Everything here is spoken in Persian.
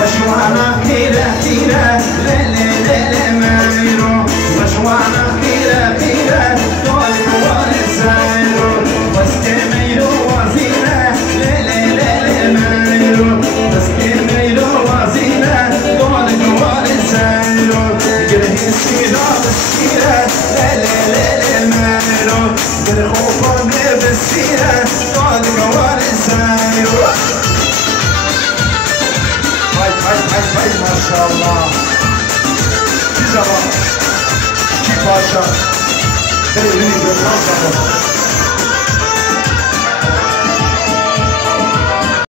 وشوانا كيرا كيرا ليلي ليلي مايرو وشوانا كيرا كيرا طول طوال سايرو واستميلو وزينة ليلي ليلي مايرو واستميلو وزينة طول طوال سايرو جرهي السيرة بالسيرة ليلي ليلي مايرو جرخوفا بالسيرة طول طوال سايرو Hay maşallah. Bir zaman ki paşa. Elini görmez zaman.